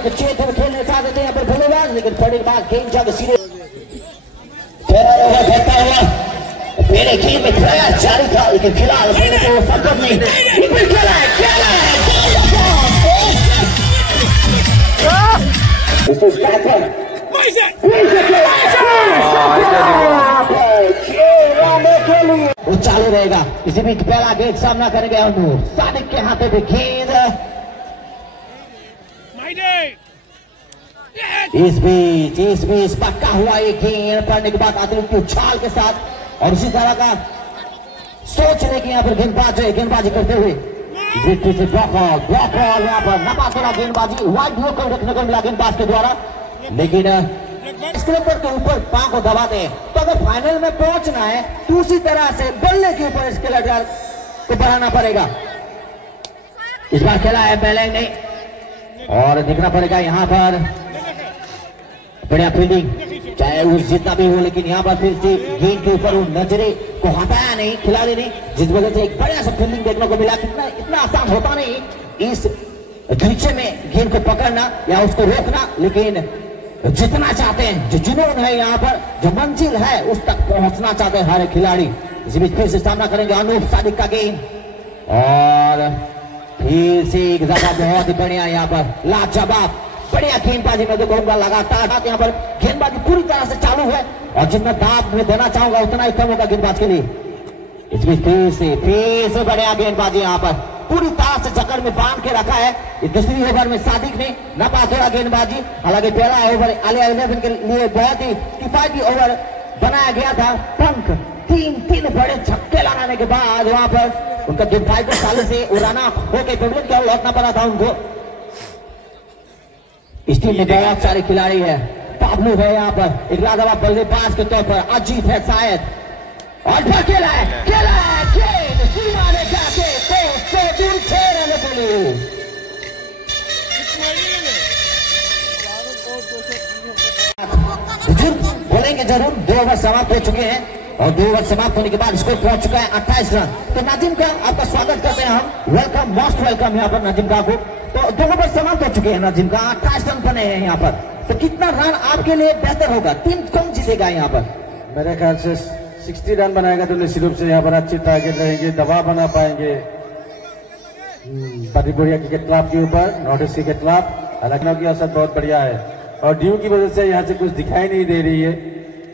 एक चेत में खेलने चाहते थे यहाँ पर बल्लेबाज, लेकिन थोड़ी बार गेंद जाकर सीधे खेलता हुआ मेरे गेम में प्रयास जारी था, लेकिन फिलहाल मैंने तो संभव नहीं खेला है। वो चालू रहेगा। इसी बीच पहला गेंद सामना करेंगे अनूर सादिक के हाथे पे गेंद। इस बीच पक्का हुआ ये गेंद पड़ने के बाद अतिरिक्त उछाल के साथ और इसी तरह का सोच रहे कि यहाँ पर गेंदबाजी करते हुए यहाँ पर नपातोड़ा गेंदबाजी वाइड ब्लॉक रखने को मिला गेंदबाज के द्वारा, लेकिन स्क्रीपर के ऊपर पांव को दबाते हैं। तो अगर फाइनल में पहुंचना है तो उसी तरह से बल्ले के ऊपर स्केलेटर को बढ़ाना पड़ेगा। इस बार खेला है बैलेंग नहीं और देखना पड़ेगा यहाँ पर बढ़िया फील्डिंग, चाहे वो जितना भी हो, लेकिन यहाँ पर फिर से गेंद के ऊपर नजरे को हटाया नहीं खिलाड़ी ने, जिस वजह से एक बढ़िया सा फील्डिंग देखने को मिला। इतना आसान होता नहीं इस नीचे में गेंद को पकड़ना या उसको रोकना, लेकिन जितना चाहते हैं, जो जुनून है यहाँ पर, जो मंजिल है उस तक पहुंचना चाहते हैं हर खिलाड़ी। इसी बीच फिर से सामना करेंगे अनूप सादिक का गेंद और फिर से एक जगह बहुत ही बढ़िया यहाँ पर लाजवाब बढ़िया गेंदबाजी में कहूंगा लगातार यहाँ पर गेंदबाजी पूरी तरह से चालू है और जितना दाब में देना चाहूंगा उतना ही कम होगा गेंदबाज के लिए। इस बीच फिर से बढ़िया गेंदबाजी यहाँ पर पूरी तरह से जकड़ में बांध के रखा है। दूसरी ओवर में सादिक ने नपातोड़ा गेंदबाजी, हालांकि पहला ओवर आलिया 11 के लिए बहुत ही किफायती ओवर बनाया गया था। पंख तीन बड़े छक्के लगाने के बाद वहां पर उनका दुर्भाग्य साले से उड़ाना होकर पेवलियन की ओर लौटना पड़ा था उनको। इस टीम में बहुत सारे खिलाड़ी है, पाब्लू है यहाँ पर एक लाजवाब बल्लेबाज के तौर पर, अजीत है शायद और खेला है गेंद सीमा ने जाके तो दूर 6 रन के लिए। बोलेंगे जरूर 2 ओवर समाप्त हो चुके हैं और 2 ओवर समाप्त होने के बाद स्कोर पहुंच चुका है 28 रन। तो नाजिम का आपका स्वागत करते हैं हम, वेलकम मोस्ट वेलकम यहाँ पर नाजिम का को। तो 2 ओवर समाप्त हो चुके हैं नाजिम का, 28 रन बने हैं यहाँ पर। तो कितना रन आपके लिए बेहतर होगा, टीम कौन जीतेगा यहाँ पर? मेरे ख्याल से 60 रन बनाएगा तो निश्चित रूप से यहाँ पर अच्छी टारगेट रहेंगे, दबाव बना पाएंगे पतिपुरिया क्रिकेट क्लब के ऊपर, north east cricket club. Lucknow की असर बहुत बढ़िया है और ड्यू की वजह से यहाँ से कुछ दिखाई नहीं दे रही है।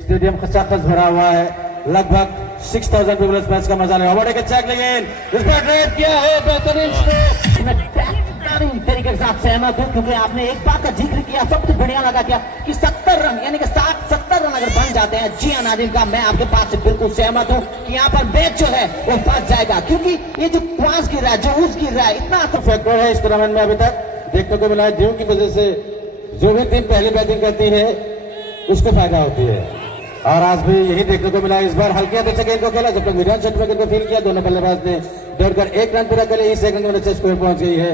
स्टेडियम खचाखच भरा हुआ है, लगभग 6000 पीपल इस मैच का मजा ले। ओवर चेक लेकिन इस पर ड्राइव किया है, बेहतरीन तरीके के साथ सहमत हूं, क्योंकि आपने एक बात का जिक्र किया सबसे बढ़िया लगा क्या कि 70 रन यानी कि 60-70 रन अगर बन जाते हैं, जी हाँ नाजिम का मैं आपके बात से बिल्कुल सहमत हूं कि यहाँ पर मैच जो है वो फंस जाएगा, क्योंकि ये जो पांच गिर रहा है, जो उस गिर रहा है, इतना फैक्टर है इस टूर्नामेंट में अभी तक देखने को मिला है। ड्यू की वजह से जो भी टीम पहली बैटिंग करती है उसको फायदा होती है और आज भी यही देखने को मिला। इस बार हल्के हाथों से गेंद को खेला, जब तक मिडियम शॉट में गेंद को फील किया, दोनों बल्लेबाज ने दौड़कर 1 रन पूरा कर लिया। इस सेकंड में स्कोर पहुंच गई है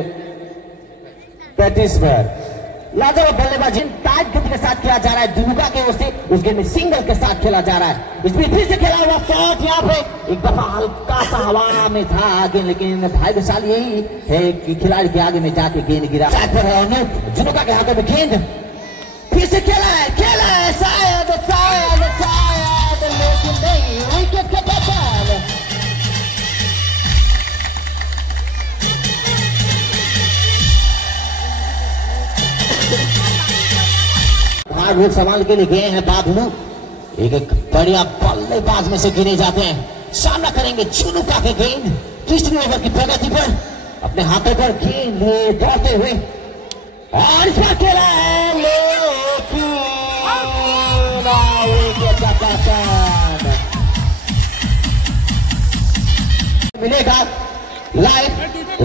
35 पर। लाजवाब बल्लेबाजी टाइट गति के साथ किया जा रहा है दुनुका के ओर से, उस गेम में सिंगल के साथ खेला जा रहा है। इसमें फिर से खेला हुआ शॉट यहाँ पे एक दफा हल्का सा हवा में था आगे, लेकिन भाग्यशाली यही है कि खिलाड़ी के आगे में जाके गेंद गिरा। दुनुका के हाथों में गेंद फिर से खेला है शायद लेकिन नहीं, विकेट के बदल हार्डवुड संभाल के लिए गए हैं बाबलू, एक बढ़िया बल्लेबाज में से गिने जाते हैं। सामना करेंगे चुनुका के गेंद तीसरी ओवर की प्रगति पर, अपने हाथों पर गेंद ले दौड़ते हुए और इस बार खेला है मिलेगा लाइव।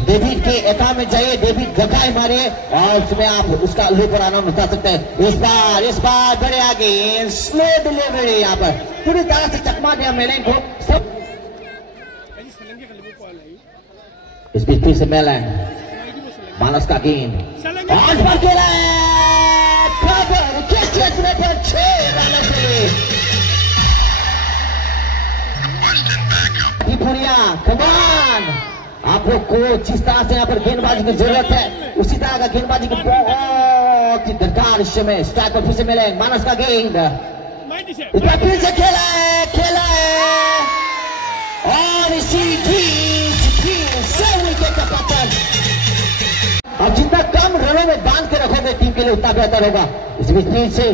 डेविड के अकाउंट में जाइए, डेविड गकाई मारे और उसमें आप उसका लूप पर आनंद उठा सकते हैं। इस बार बड़े आगे स्लो डिलीवरी यहाँ पर पूरी तरह से चकमा दिया मेलेन को। सब इस बीच फिर से मेलेन मानस का गेंद आज बार खेला है क्षेत्र पर 6 रन के लिए त्रिपुरिया। कमान आप लोग को जिस तरह से यहाँ पर गेंदबाजी की जरूरत है उसी तरह का गेंदबाजी की बहुत बहुत ही दरकार इस समय। स्ट्राइक पर फिर से मिले मानस का गेंद, इस बार फिर से खेला है और इसी से विकेट का पतन। अब जितना कम रनों में बांध के रखोगे टीम के लिए उतना बेहतर होगा। इस बीच फिर से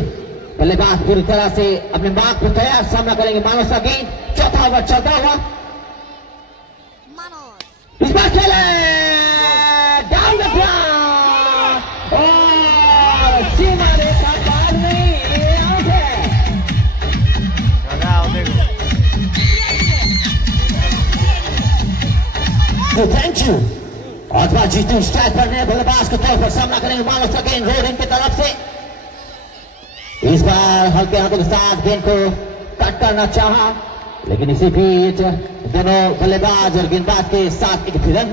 बल्लेबाज पूरी तरह से अपने मार्क पर तैयार सामना करेंगे मानस का गेंद। चौथा ओवर चलता हुआ इस बार खेला डाउन द ग्राउंड और सीमा रेखा पार नहीं, आउट है। तो थैंक यू। और बार जीतू स्ट्राइक पर नए बल्लेबाज के तौर पर सामना करेंगे मानस का गेंद रोड की तरफ से। इस बार हल्के हाथों के साथ गेंद को कट करना चाहा, लेकिन इसी बीच दोनों बल्लेबाज और गेंदबाज के साथ एक रन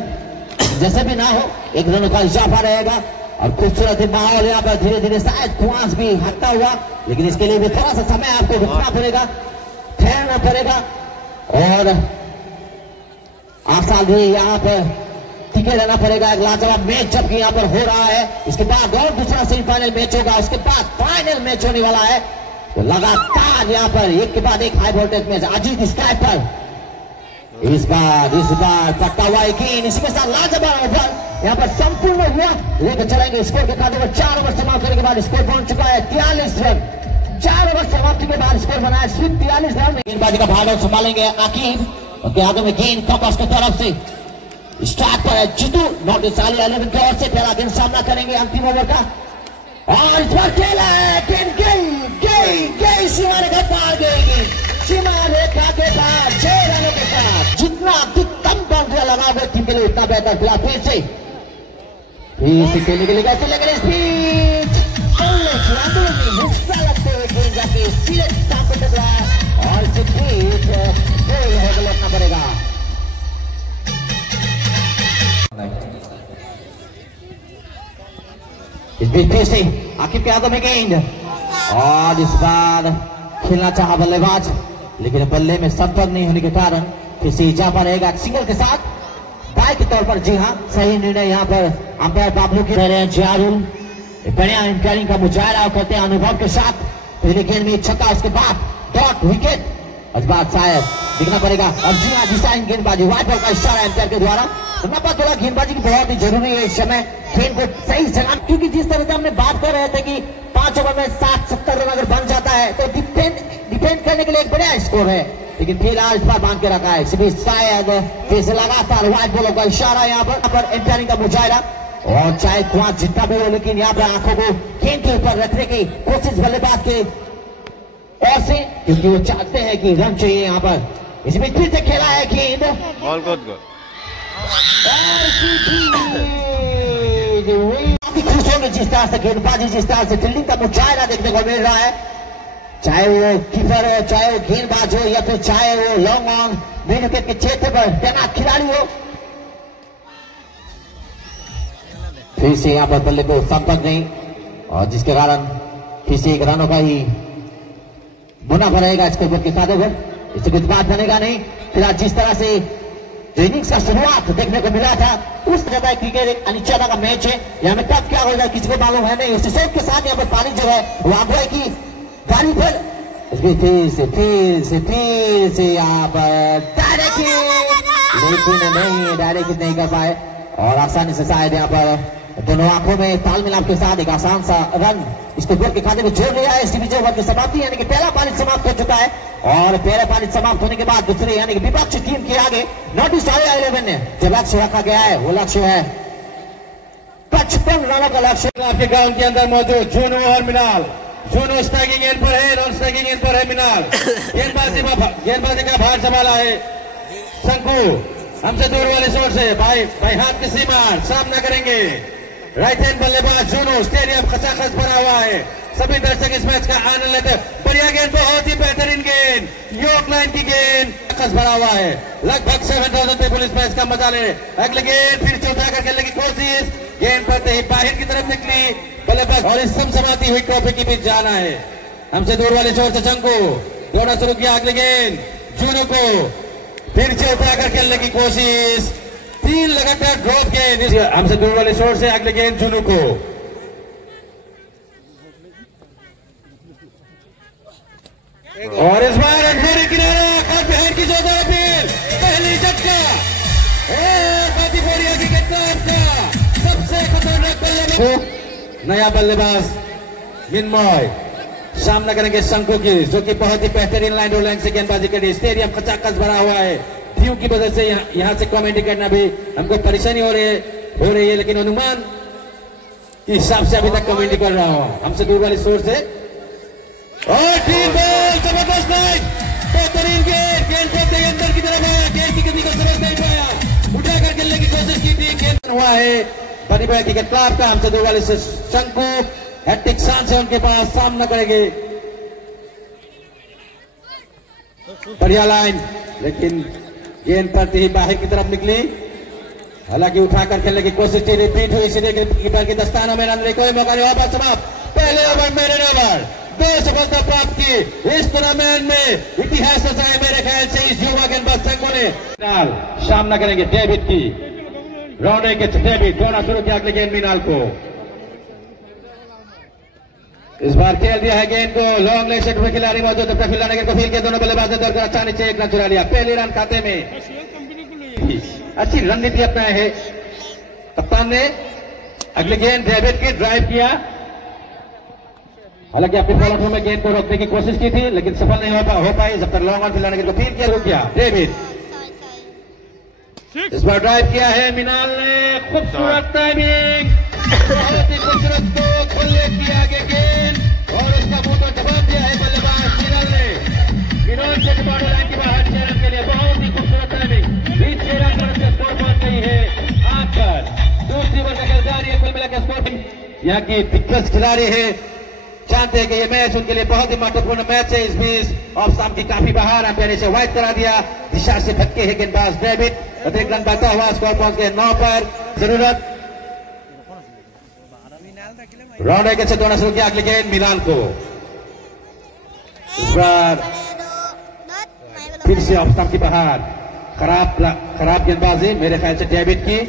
जैसे भी ना हो एक रनों का इजाफा रहेगा और खूबसूरत माहौल यहाँ पर धीरे धीरे शायद कुआंस भी हटता हुआ, लेकिन इसके लिए भी थोड़ा सा समय आपको रुकना पड़ेगा, ठहरना पड़ेगा और आप साल भी यहाँ पर टिके रहना पड़ेगा। एक लाजवाब मैच जबकि यहाँ पर हो रहा है, इसके बाद और दूसरा सेमीफाइनल मैच होगा, उसके बाद फाइनल मैच होने वाला है। तो लगातार यहाँ पर एक के बाद एक high voltage match. Ajit strike पर इस बार पट्टा हुआ गेंद, इसी के साथ लाजवाब ओवर यहाँ पर संपूर्ण हुआ लेकर चलेंगे। स्कोर के खाते में 4 ओवर समाप्त करने के बाद स्कोर पहुंच चुका है 43 रन। 4 ओवर समाप्ति के बाद स्कोर बनाया सिर्फ 43 रन। गेंदबाजी का भाग संभालेंगे आकिब, उनके हाथों में गेंद कॉकस की तरफ से। स्टार्ट पर है जीतू, नॉट साली 11 की ओर से पहला गेंद सामना करेंगे अंतिम ओवर का और इस बार खेला है गेंद गई सीमा रेखा पार गई। सीमा रेखा के पार 6 रनों के साथ जितना अधिकतम बाउंड्री लगाओगे टीम के लिए उतना बेहतर। फिलहाल फिर से खेलने के लिए कैसे लगे इस बीच हिस्सा लगते हुए गेंद जाके सीधे स्टंप पर टकरा है और इस बीच गोल लगना पड़ेगा। इस बीच फिर से आकिब के हाथों में गेंद और इस बार खेलना चाहा बल्लेबाज, लेकिन बल्ले में संपर्क नहीं होने के कारण फिर से इजाफा रहेगा सिंगल के साथ बाय के तौर पर। जी हाँ, सही निर्णय यहाँ पर अंपायर बाबलू के रहे हैं। जियारुल बढ़िया एम्पायरिंग का मुजाहरा करते हैं अनुभव के साथ। पहले गेंद में छक्का, उसके बाद डॉट विकेट, इस बार शायद दिखना पड़ेगा। और जी हाँ, डिसाइन गेंदबाजी व्हाइट बॉल का इशारा एम्पायर के द्वारा। थोड़ा गेंदबाजी की बहुत ही जरूरी है इस समय, गेंद को सही जगह, क्योंकि जिस तरह से हमने बात कर रहे थे कि 5 ओवर में 60-70 रन अगर बन जाता है तो डिफेंड करने के लिए एक बड़ा स्कोर है, लेकिन फिलहाल इस बार बांध के रखा है। सिर्फ शायद फिर से लगातार व्हाइट बॉल का इशारा यहाँ पर एम्पायरिंग का मुजाहरा। और चाहे कुआं जितना भी हो, लेकिन यहाँ पर आंखों को गेंद के ऊपर रखने की कोशिश बल्लेबाज के ओर से, क्योंकि वो चाहते हैं कि रन चाहिए यहाँ पर। इसमें फिर से खेला है गेंद खुश होंगे जिस तरह से गेंदबाजी, जिस तरह से फील्डिंग का मुजाहरा देखने को मिल रहा है, चाहे वो कीपर हो, चाहे वो गेंदबाज हो, या फिर चाहे वो लॉन्ग ऑन मेन विकेट के क्षेत्र पर तैनात खिलाड़ी हो। फिर से यहाँ पर बल्ले को संपर्क नहीं और जिसके कारण फिर से एक रनों का ही मुनाफा रहेगा स्कोरबोर्ड के खाते पर। इससे कुछ बात बनेगा नहीं। फिलहाल जिस तरह से इनिंग्स का शुरुआत देखने को मिला था उस जगह क्रिकेट एक अनिश्चितता का मैच है, यहाँ में कब क्या हो जाए किसी को मालूम है नहीं। उसी के साथ यहाँ पर पानी जो है वो आगुआ की गाड़ी पर फिर से यहाँ पर डायरेक्ट, लेकिन नहीं डायरेक्ट नहीं कर पाए और आसानी से शायद यहाँ पर दोनों आंखों में ताल मिलाप के साथ एक आसान सा रन इसको गोल के खाते में जोड़ लिया है। इसी बीच ओवर की समाप्ति यानी कि पहला पानी समाप्त हो चुका है और पहला पानी समाप्त होने के बाद दूसरे यानी कि विपक्षी टीम के आगे नॉट 11 ने जो लक्ष्य रखा गया है वो लक्ष्य है 55 रनों का लक्ष्य। आपके ग्राउंड के अंदर मौजूद जूनो और मिनाल। जूनो स्ट्राइकिंग एंड पर है, नॉन स्ट्राइकिंग एंड पर है मिनाल। गेंदबाजी का भार संभाला है शंकु। हमसे दूर वाले शोर से भाई हाथ की सीमा सामना करेंगे। राइट हैंड बल्लेबाज जूनो। स्टेडियम खचाखच भरा हुआ है, सभी दर्शक इस मैच का आनंद लेते हैं। बढ़िया गेंद, बहुत ही बेहतरीन गेंद, योक लाइन की गेंद, खच भरा हुआ है। लगभग 7000 पीपल इस मैच का मजा ले रहे। अगली गेंद फिर से उठाकर खेलने की कोशिश, गेंद पड़ते ही बाहर की तरफ निकली बल्लेबाज और इस समसमाती हुई ट्रॉफी के बीच जाना है। हमसे दूर वाले छोर से चंकू दौड़ना शुरू किया। अगली गेंद जूनो को फिर से उठाकर खेलने की कोशिश, 3 लगातार ड्रॉप गेंद। हमसे दूर वाले छोर से अगली गेंद जूनो को और इस बार अंधेरे किनारा और बिहार की जोरदार अपील, पहली झटका बाकी बोरिया की किताब का सबसे खतरनाक बल्लेबाज नया बल्लेबाज मिन्मय सामना करेंगे शंकु की, जो कि बहुत ही बेहतरीन लाइन और लाइन से गेंदबाजी करी। स्टेडियम खचाखच भरा हुआ है, ड्यू की वजह से यहाँ से कमेंट्री करना भी हमको परेशानी हो रही है, लेकिन अनुमान के हिसाब से अभी तक कमेंट्री कर रहा हूँ हमसे दूर वाली सोर्स से। और टीम बॉल जबरदस्त लाइन, बेहतरीन गेंद के अंदर की तरफ आया, गेंद की किसी को समझ नहीं पाया, उठाकर खेलने की कोशिश की थी, गेंद हुआ है बनीबड़ा क्रिकेट क्लब का। हमसे दूर वाले से शंकु हैट्रिक चांस है उनके पास, सामना करेंगे। बढ़िया लाइन, लेकिन गेंद पड़ते ही बाहर की तरफ निकली, हालांकि उठाकर खेलने की कोशिश थी, रिपीट हुई सीधे कीपर की दस्तानों में, रन कोई मौका नहीं हुआ। समाप्त, पहले ओवर मेरे ओवर, 2 सफलता प्राप्त की इस टूर्नामेंट में, इतिहास रचाया मेरे ख्याल से इस युवा गेंदबाज संघों ने। सामना करेंगे डेविड की, राउंड के डेविड दोनों शुरू किया अगले गेंद मीनाल को। इस बार खेल दिया है गेंद को, लॉन्ग लेग सेट में खिलाड़ी मौजूद है, फील्डर ने फील्ड के दोनों बल्लेबाज दौड़ कर अच्छा नीचे 1 रन चुरा लिया, पहले रन खाते में। अच्छी रणनीति अपनाए है कप्तान ने। अगले गेंद डेविड की ड्राइव किया, हालांकि अपने फॉलो में गेंद को रोकने की कोशिश की थी, लेकिन सफल नहीं हो पाई। जब तक लॉन्ग ऑन फील्डर ने फील्ड किया, रुक गया डेविड। इस बार ड्राइव किया है मिनाल ने, खूबसूरत टाइमिंग, बहुत ही खूबसूरत खुले किया आगे गेंद, और उसका मुंह को जवाब दिया है बल्लेबाज मिनाल ने। विनोद से बॉर्डर लाइन की बाहर 6 रन के लिए, बहुत ही खूबसूरत टाइमिंग, 6 रन पर स्कोर पहुंच गई है। आकर दूसरी ओवर का खेल जारी है, कुल मिलाकर स्कोर यहाँ की दिग्गज खिलाड़ी है, जानते हैं कि ये मैच उनके लिए बहुत ही महत्वपूर्ण मैच है। इस बीच ऑफ स्टंप की काफी बाहर, अंपायर से वाइड करा दिया, दिशा से भटके है गेंदबाज डेविड, अतिरिक्त रन बढ़ता हुआ स्कोर पहुंच गए 9 पर। जरूरत राउंड के से दोनों शुरू किया अगले गेंद मिलान को। इस बार फिर से ऑफ स्टंप की बाहर, खराब गेंदबाजी मेरे ख्याल से डेविड की।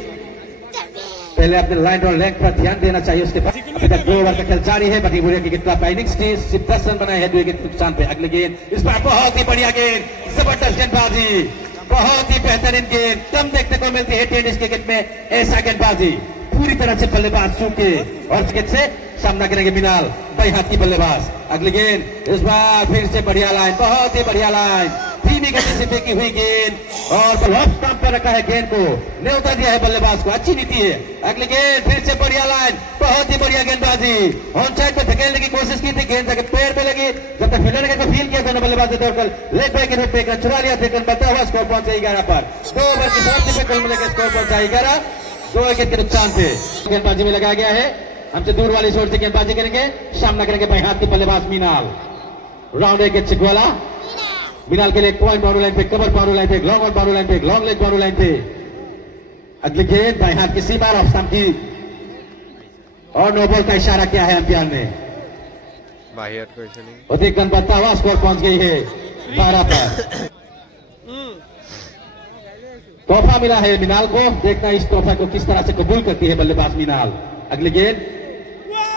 पहले अपने लाइन और लेग पर ध्यान देना चाहिए उसके बाद। अभी तक 2 ओवर का खेल जारी है, बटी बुढ़िया क्रिकेट क्लब इनिंग्स की सिर्फ 10 रन बनाए हैं 2 विकेट के नुकसान पे। अगले गेंद, इस बार बहुत ही बढ़िया गेंद, जबरदस्त गेंदबाजी, बहुत ही बेहतरीन गेंद, कम देखने को मिलती है टेनिस क्रिकेट में ऐसा गेंदबाजी, पूरी तरह से बल्लेबाज चूके और विकेट से सामना करेंगे मिनाल, बाई हाथ की बल्लेबाज। अगली गेंद, इस बार फिर से बढ़िया लाइन, बहुत ही बढ़िया लाइन, धीमी गति से फेंकी हुई गेंद, और ऑफ स्टंप पर रखा है गेंद को, न्योता दिया है बल्लेबाज को, अच्छी नीति है। अगली गेंद, फिर से बढ़िया लाइन, बहुत ही बढ़िया गेंदबाजी, ऑन साइड पे धकेलने की कोशिश की थी, गेंद जाकर पैर पे लगी, जब तक फील्डर ने फील किया दोनों बल्लेबाज ने दौड़कर लेग बाय के रूप में चुरा लिया, 3 रन बढ़ता हुआ स्कोर पहुंचा 11 पर। 2 ओवर की समाप्ति पे कुल मिलाकर स्कोर पहुंचा 11, 2 विकेट के नुकसान से। गेंदबाजी में लगाया गया है, हमसे दूर वाली छोर से गेंदबाजी करेंगे, सामना करेंगे बाई हाथ की बल्लेबाज मीनाल। राउंड 1 के चिकवाला मिनाल के लिए पॉइंट बाउंड्री लाइन पे, कवर बाउंड्री लाइन पे, लॉन्ग ऑन बाउंड्री लाइन पे, लॉन्ग लेग बाउंड्री लाइन पे। अगली गेंद बाई हाथ किसी बार ऑफ स्टंप की, और नो बॉल का इशारा किया है अंपायर ने, अधिक रन बढ़ता हुआ स्कोर पहुंच गई है 12 पर। तोहफा मिला है मिनाल को, देखना इस तोहफा को किस तरह से कबूल करती है बल्लेबाज मिनाल। अगली गेंद,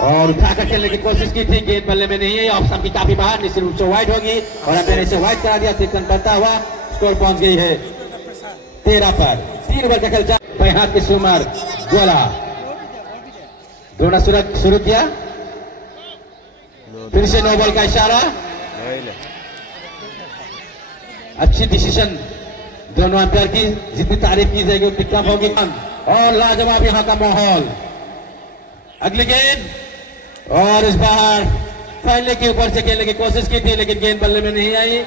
और उठाकर खेलने की कोशिश की थी, गेंद बल्ले में नहीं है, ऑफ स्टंप की काफी बाहर, निश्चित रूप से वाइड होगी, और अंपायर ने इसे वाइड करा दिया, 3 रन बढ़ता हुआ स्कोर पहुंच गई है 13 पर। 3 ओवर का खेल बाई हाथ के सुमर गोला, दोनों शुरू किया, फिर से नो बॉल का इशारा, अच्छी डिसीजन दोनों अंपायर की, जितनी तारीफ की जाएगी उतनी कम होगी, और लाजवाब यहां का माहौल। अगली गेंद, और इस बार फैलने के ऊपर से खेलने की कोशिश की थी, लेकिन गेंद बल्ले में नहीं आई,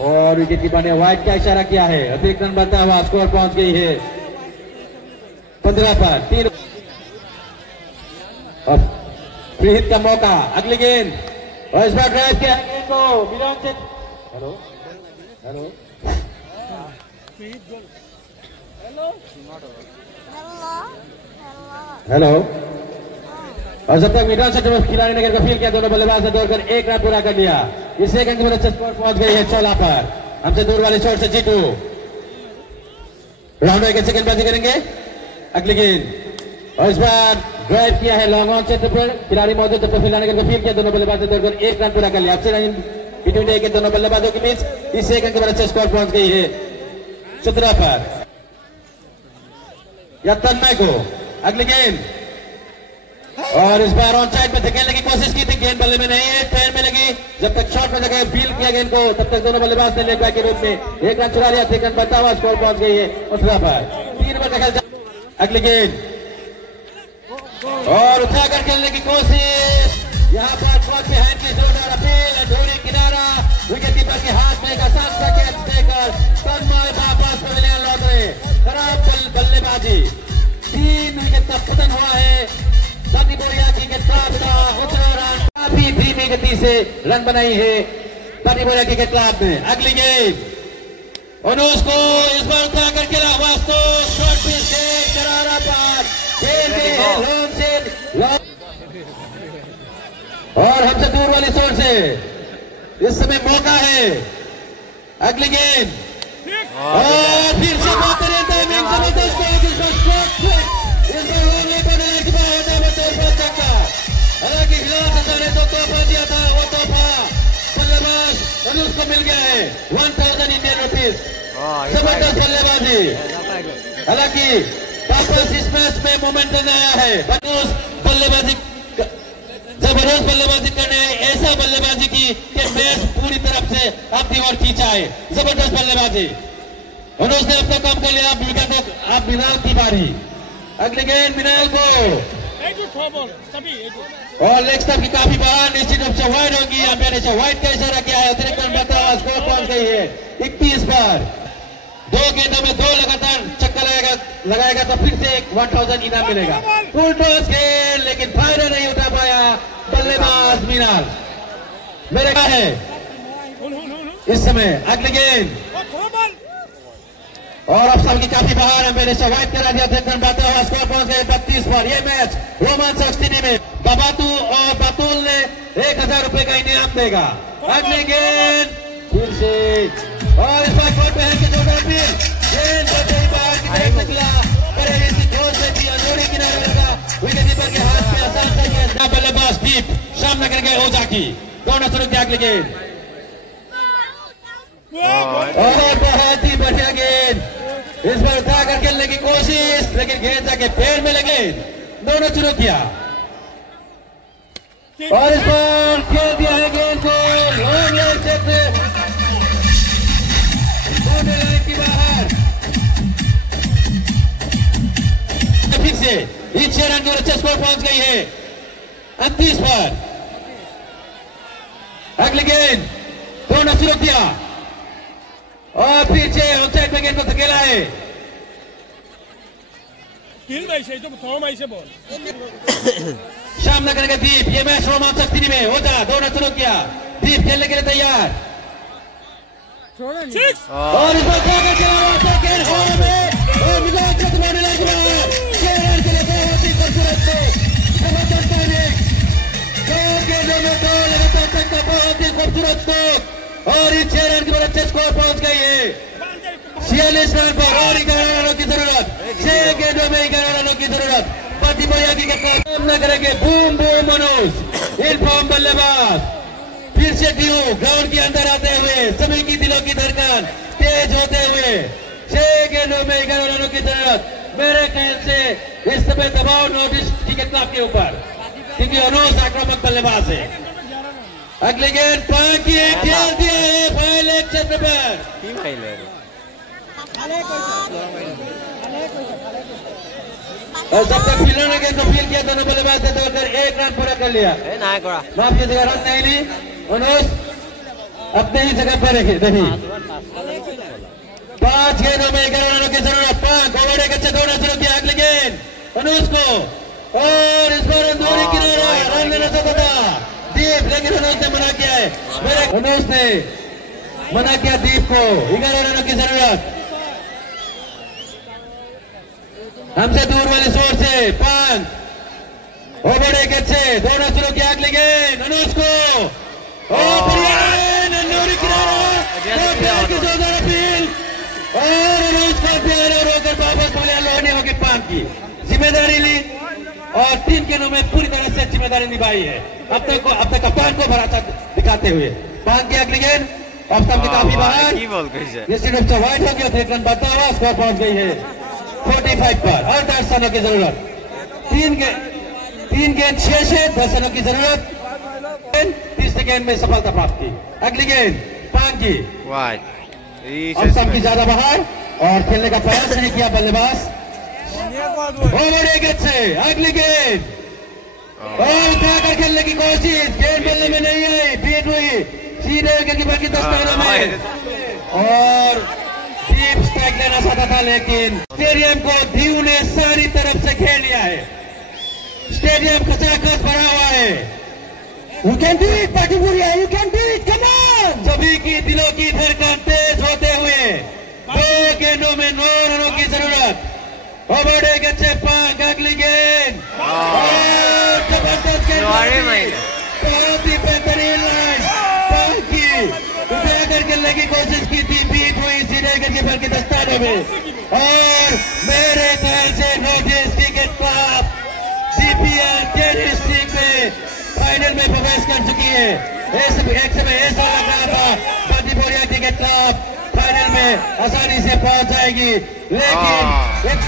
और विकेट कीपर ने वाइड का इशारा किया है, अतिरिक्त रन बढ़ता हुआ स्कोर पहुंच गई है 15 पर। 3 और फ्री हिट का मौका। अगली गेंद, और इस बार ड्राइव किया गेंद को मिलान से, हेलो हेलो हेलो, और जब तक मिडल से खिलाड़ी ने फील किया, दोनों बल्लेबाज ने दौड़कर 1 रन पूरा कर लिया, इस 1 रन की मदद से स्कोर पहुंच गई है 16 पर। हमसे दूर वाली छोर से जीतू। राउंड 1 के गेंदबाजी करेंगे, अगली गेंद, और इस बार ड्राइव किया है लॉन्ग ऑन क्षेत्र पर, खिलाड़ी मौजूद, जब तक फील्डर ने फील किया, दोनों बल्लेबाज ने दौड़कर 1 रन पूरा कर लिया। बिटवीन के दोनों बल्लेबाजों के बीच। इस एक रन के बाद अच्छे स्कोर पहुंच गई है 17 पर। या तन्मय को अगली गेंद, और इस बार ऑन साइड में धकेलने की कोशिश की थी, गेंद बल्ले में नहीं है, पैर में लगी। जब तक शॉट में जगह फील किया गेंद को, तब तक दोनों बल्लेबाज ने लेग बैक के रूप में एक रन चुरा लिया। 3 रन बढ़ता हुआ स्कोर पहुंच गई है 18 पर। 3 पर दखल। अगली गेंद और उठाकर खेलने की कोशिश, यहाँ पर फॉर्थ हैंड की जोरदार अपील, धोनी किनारा, विकेट कीपर के हाथ में एक आसान सा कैच देकर तन्मय वापस पवेलियन लौट रहे। खराब बल्लेबाजी, 3 विकेट का पतन हुआ है। बाकी बोरिया की काफी धीमी गति से रन बनाई है बाकी बोरिया की क्लब ने। अगली गेंद अनुज को इस बार उठाकर खेला हुआ तो शॉट पिच से करारा पार खेल गए हैं लॉन्ग से, और हमसे दूर वाली शॉट से इस समय मौका है। अगली गेंद और फिर से बेहतरीन टाइमिंग, जबरदस्त हालांकि खिलाफ ने तो तोहफा दिया था, वो तोहफा बल्लेबाज अनुज को मिल गया है 1000 इंडियन रुपीज। जबरदस्त बल्लेबाजी, हालांकि वापस इस मैच में मोमेंटम आया है। अनुज बल्लेबाजी जबरदस्त बल्लेबाजी करने, ऐसा बल्लेबाजी की कि मैच पूरी तरफ से अपनी ओर खींचा है। जबरदस्त बल्लेबाजी, अनुज ने अपना काम कर लिया। अब मिनाल की बारी। अगली गेंद मिनाल को, और लेग स्टंप की काफी बाहर, निश्चित रूप से वाइड होगी। अंपायर ने वाइड का इशारा किया है। अतिरिक्त रन बढ़ता हुआ स्कोर पहुंच गई है 21 पर। 2 गेंदों में 2 लगातार चक्का लगाएगा तो फिर से 1000 इनाम मिलेगा। फुल टॉस खेल, लेकिन फायदा नहीं उठा पाया बल्लेबाज मिनाल। मेरे क्या है इस समय। अगली गेंद और अब सबकी काफी बाहर है। मैंने वाइड करा दिया, रन बढ़ता हुआ स्कोर पहुंच गए 32 पर। यह मैच रोमांचक स्थिति में बाबातू और बातुल ने 1000 रुपए का इनाम देगा। अगली गेंद फिर से, और इस बार कोर्ट में के जोड़ा फिर गेंद बाहर की तरफ निकला, जोश से थी, अंदरूनी किनारे लगा, विकेट कीपर के हाथ में आसान से गेंद। बल्लेबाज डीप सामना कर गए ओझा की, दोनों शुरू किया। अगली गेंद और बहुत ही बढ़िया गेंद, इस बार उठाकर खेलने की कोशिश, लेकिन गेंद जाके पैर में लगे, दोनों शुरू किया और इस बार खेल दिया है गेंद को लॉन्ग लेग से लाइन की बाहर। फिर से इन 6 रन की अच्छे स्कोर पहुंच गई है 29 पर। अगली गेंद दोनों शुरू किया और पीछे आउटसाइड में गेंद को धकेला है। सामना करेंगे दीप। ये मैच रोमांचक स्थिति में होता, दोनों शुरू किया। दीप खेलने के लिए तैयार और इस बार गेंद होने में खूबसूरत और इस 6 रन के बाद अच्छे स्कोर पहुंच गई है 46 रन पर। और 11 रनों की जरूरत, 6 गेंदों में 11 रनों की जरूरत। पार्टी बोरियागी का सामना करेंगे बूम बूम मनोज, इरफान बल्लेबाज। फिर से ड्यू ग्राउंड के अंदर आते हुए, सभी की दिलों की धड़कन तेज होते हुए, 6 गेंदों में 11 रनों की जरूरत। मेरे ख्याल से इस समय दबाव नॉर्थ क्रिकेट क्लब के ऊपर, क्योंकि अनुज आक्रामक बल्लेबाज है। अगले गेंद खेल दिया है पहले क्षेत्र पर। जब तक फील्डर ने गेंद को फील किया, दोनों बल्लेबाज ने दौड़कर 1 रन पूरा कर लिया। माफ कीजिएगा, रन नहीं ली। अनुज अपने ही जगह पर रही। 5 गेंदों में 11 रनों की जरूरत। 5 ओवर एक अच्छे दोनों शुरू किया। अगली गेंद अनुज को, और इस बार अंदरूनी किनारा रन लेना चाहता था दीप, लेकिन अनुज ने मना किया है। अनुज ने मना किया दीप को। 11 रनों की जरूरत। हमसे दूर वाले शोर से 5 ओवर एक अच्छे दोनों शुरू किया। अगली गेंद अनुज को, अंदरूनी किनारा की जोरदार अपील, और अनुज को प्यार रोकर वापस लोने होगी 5 की जिम्मेदारी ली और 3 गेंदों में पूरी तरह से जिम्मेदारी निभाई है। अब तक कप्तान को भरोसा दिखाते हुए पांच की अगली गेंद ऑफ स्टंप के काफी बाहर। की बॉल कैसे निश्चित रूप से वाइड हो गया, 3 रन बनता हुआ, स्कोर पहुंच गई है 45 पर और 10 रनों की जरूरत। तीन गेंद 6 10 रनों की जरूरत। तीसरे गेंद में सफलता प्राप्त की। अगली गेंद 5 की वाइड ऑफ स्टंप की ज्यादा बाहर और खेलने का प्रयास नहीं किया बल्लेबाज। ओवर एक गेंद से अगली गेंद और उठाकर खेलने की कोशिश, गेंद बल्ले में नहीं आई, बीट हुई सीधे विकेटकीपर की दस्तानों में और डीप स्ट्राइक लेना चाहता था, लेकिन स्टेडियम को धीव ने सारी तरफ से खेल लिया है। स्टेडियम खचाखच भरा हुआ है। You can do it, पाटीपुरिया, you can do it, come on! सभी की दिलों की धड़कन तेज होते हुए 2 गेंदों में 9 रनों की जरूरत। ओवर एक अच्छे 5 अगली गेंद और जबरदस्त गेंद, बहुत ही बेहतरीन लाइन 5 की उठाकर खेलने की कोशिश की थी, बीट हुई सीधे विकेटकीपर की दस्तानों में और मेरे ख्याल से north east cricket club CPL tennis league में फाइनल में प्रवेश कर चुकी है। एक समय ऐसा लग रहा था पाटीपुरिया क्रिकेट क्लब फाइनल में आसानी से पहुंच जाएगी, लेकिन एक